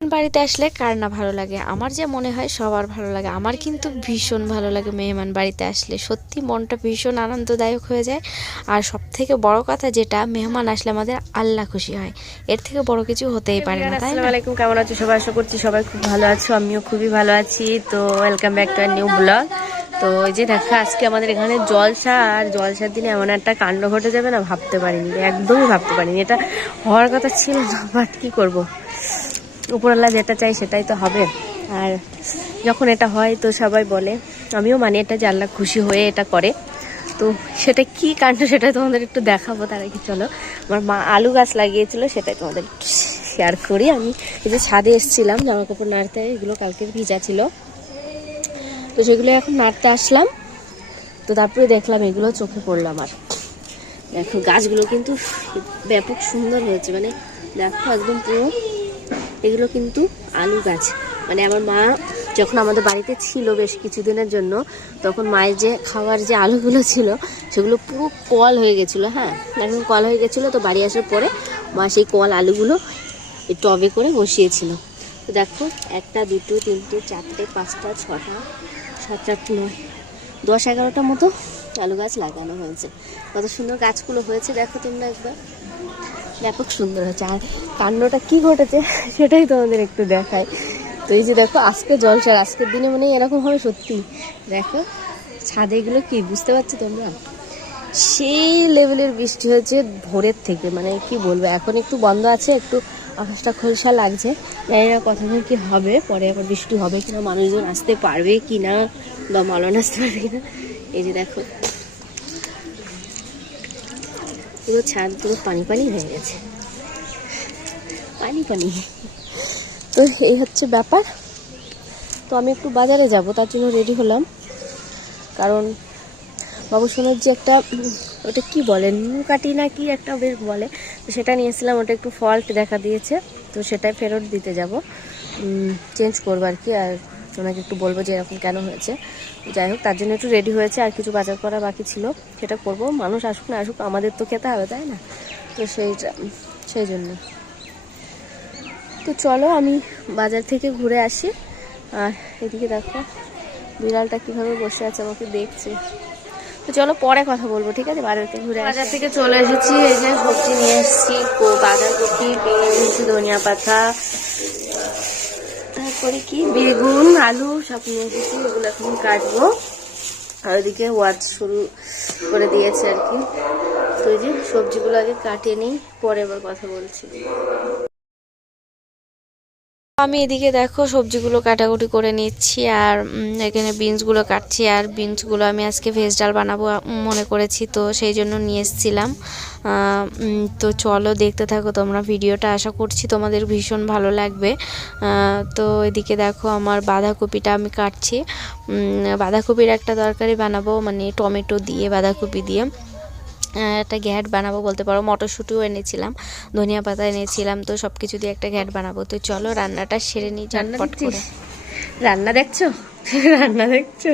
বাড়িতে আসলে কার না ভালো লাগে? আমার যে মনে হয় সবার ভালো লাগে। আমার কিন্তু ভীষণ ভালো লাগে মেহমান বাড়িতে আসলে, সত্যি মনটা ভীষণ আনন্দদায়ক হয়ে যায়। আর সব থেকে বড় কথা যেটা, মেহমান আসলে আমাদের আল্লাহ খুশি হয়, এর থেকে বড় কিছু হতেই পারে না, তাই না? আসসালামু আলাইকুম, কেমন আছো সবাই? আশা করছি সবাই খুব ভালো আছো, আমিও খুবই ভালো আছি। তো welcome back to our new blog. তো এই যে দেখো, আজকে আমাদের এখানে জলসা, আর জলসার দিনে এমন একটা কাণ্ড ঘটে যাবে না, ভাবতে পারিনি, একদমই ভাবতে পারিনি। এটা হওয়ার কথা ছিল না, বাট কি করব, উপরওয়ালা যেটা চাই সেটাই তো হবে। আর যখন এটা হয় তো সবাই বলে, আমিও মানি এটা, যে আল্লাহ খুশি হয়ে এটা করে। তো সেটা কি কাণ্ড সেটা তোমাদের একটু দেখাবো। তার আগে চলো, আমার মা আলু গাছ লাগিয়েছিল, সেটাই তোমাদের একটু শেয়ার করি। আমি এই যে ছাদে এসেছিলাম জামা কাপড় নাড়তে, এগুলো কালকে ভিজা ছিল, তো সেগুলো এখন নাড়তে আসলাম। তো তারপরে দেখলাম এগুলো চোখে পড়লো আমার। দেখো গাছগুলো কিন্তু ব্যাপক সুন্দর হয়েছে, মানে দেখো একদম পুরো, এগুলো কিন্তু আলু গাছ। মানে আমার মা যখন আমাদের বাড়িতে ছিল বেশ কিছুদিনের জন্য, তখন মায়ের যে খাওয়ার যে আলুগুলো ছিল সেগুলো পুরো কল হয়ে গেছিলো। হ্যাঁ, একদম কল হয়ে গেছিলো। তো বাড়ি আসার পরে মা সেই কল আলুগুলো এই টবে করে বসিয়েছিল। তো দেখো, 1 2 3 4 5 6 7 8 9 10 11টা মতো আলু গাছ লাগানো হয়েছে। কত সুন্দর গাছগুলো হয়েছে দেখো তোমরা একবার, ব্যাপক সুন্দর হয়েছে। আর কাণ্ডটা কি ঘটেছে সেটাই তোমাদের একটু দেখায়। তো এই যে দেখো, আজকে জলসার আজকের দিনে মানে এরকম হবে সত্যি। দেখো ছাদে এগুলো কি, বুঝতে পারছো তোমরা? সেই লেভেলের বৃষ্টি হয়েছে ভোরের থেকে, মানে কি বলবো, এখন একটু বন্ধ আছে, একটু আকাশটা খোলসা লাগছে। জানি না কতক্ষণ কি হবে, পরে আবার বৃষ্টি হবে কিনা, মানুষজন আসতে পারবে কিনা, বা মালন আসতে পারবে কিনা। এই যে দেখো পুরো ছাদ পুরো পানি পানি হয়ে গেছে, পানি পানি। তো এই হচ্ছে ব্যাপার। তো আমি একটু বাজারে যাব, তার জন্য রেডি হলাম। কারণ বাবু সোনার যে একটা, ওটা কি বলে, নুকাটি না কি একটা বেশ বলে, তো সেটা নিয়েছিলাম, ওটা একটু ফল্ট দেখা দিয়েছে, তো সেটাই ফেরত দিতে যাব, চেঞ্জ করবো আর কি। আর ওনাকে একটু বলবো যে এরকম কেন হয়েছে। যাই হোক, তার জন্য একটু রেডি হয়েছে, আর কিছু বাজার করা বাকি ছিল, সেটা করব। মানুষ আসুক না আসুক, আমাদের তো খেতে হবে, তাই না? তো সেই জন্য তো চলো আমি বাজার থেকে ঘুরে আসি। আর এদিকে দেখো বিড়ালটা কিভাবে বসে আছে, আমাকে দেখছে। তো চলো পরে কথা বলবো, ঠিক আছে? বাজার থেকে ঘুরে, বাজার থেকে চলে এসেছি। এই যে সবজি নিয়ে এসেছি, বাঁধাকপি, পেঁয়াজ, ধনিয়া পাতা, তারপরে কি বেগুন, আলু সব নিয়ে এসেছি। এগুলো এখন কাটবো। আর ওইদিকে ওয়াজ শুরু করে দিয়েছে আর কি। তো এই যে সবজিগুলো আগে কাটিয়ে নিই, পরে আবার কথা বলছি। আমি এদিকে দেখো সবজিগুলো কাটাকুটি করে নিচ্ছি, আর এখানে বিনসগুলো কাটছি। আর বিনসগুলো আমি আজকে ভেজ ডাল বানাবো মনে করেছি, তো সেই জন্য নিয়ে এসেছিলাম। তো চলো দেখতে থাকো তোমরা ভিডিওটা, আশা করছি তোমাদের ভীষণ ভালো লাগবে। তো এদিকে দেখো আমার বাঁধাকপিটা আমি কাটছি। বাঁধাকপির একটা তরকারি বানাবো, মানে টমেটো দিয়ে বাঁধাকপি দিয়ে একটা ঘ্যাট বানাবো বলতে পারো। মটরশুঁটিও এনেছিলাম, ধনিয়া পাতা এনেছিলাম, তো সব কিছু দিয়ে একটা ঘ্যাট বানাবো। তো চলো রান্নাটা সেরে নিই ঝটপট করে। রান্না দেখছো? রান্না দেখছো?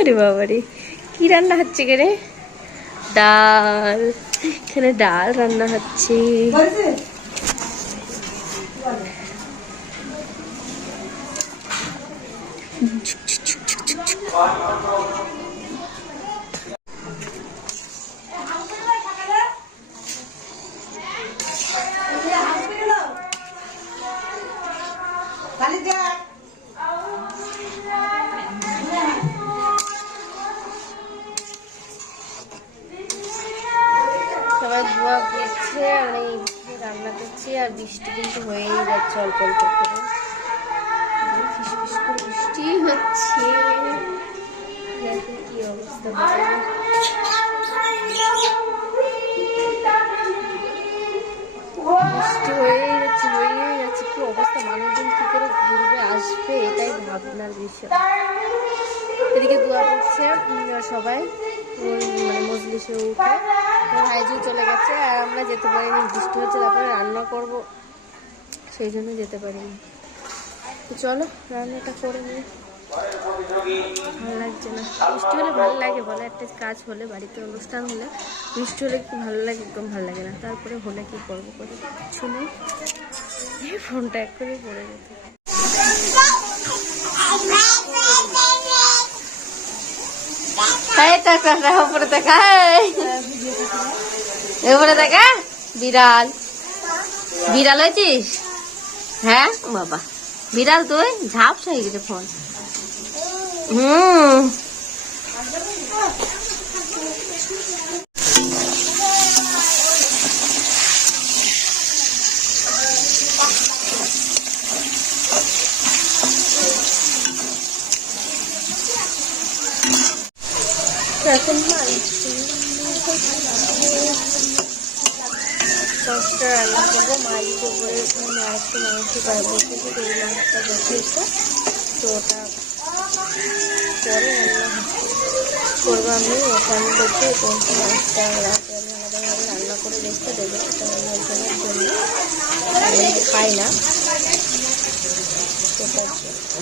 আরে বাবারে, কি রান্না হচ্ছে কে রে? ডাল, এখানে ডাল রান্না হচ্ছে। সবাই ধোয়া করছে, আর এই রান্না করছি। আর বৃষ্টি কিন্তু হয়েই যাচ্ছে অল্প অল্প করে, ফিসফিস করে বৃষ্টি হচ্ছে। দেখো কি অবস্থা, বৃষ্টি হয়েই যাচ্ছে, কি অবস্থা। মানুষজন কি করে ঘুরবে আসবে, এটাই ভাবনার বিষয়। এদিকে দোয়া করছে সবাই, মানে মজলিসে উঠে ভাইজি চলে গেছে, আর আমরা যেতে পারিনি, বৃষ্টি হচ্ছে, তারপরে রান্না করব, সেই জন্য যেতে পারিনি। তো চলো রান্নাটা করে নিই। ভালো লাগছে না, বৃষ্টি হলে ভালো লাগে বলে, একটা কাজ হলে, বাড়িতে অনুষ্ঠান হলে বৃষ্টি হলে কি ভালো লাগে? একদম ভালো লাগে না। তারপরে হলে কি করবো, কিছু নেই। এই ফোনটা এক্ষুনি পড়ে যেত। উপরে দেখা, উপরে দেখা, বিড়াল বিড়াল হয়েছিস? হ্যাঁ বাবা বিড়াল তুই ঝাপস হয়ে গেছে ফোন। এখন মাছটা রান্না করবো। মাছ উপরে আরেকটু মাংস বসেছে, এই মাছটা বসিয়েছে, তো ওটা পরে রান্না করবো। আমি ওখানে করছি তো মাছটা রাতে আমি আলাদাভাবে রান্না করে রেখে দেবো, এটা অন্যজনের জন্য, আমি খাই না সেটার জন্য।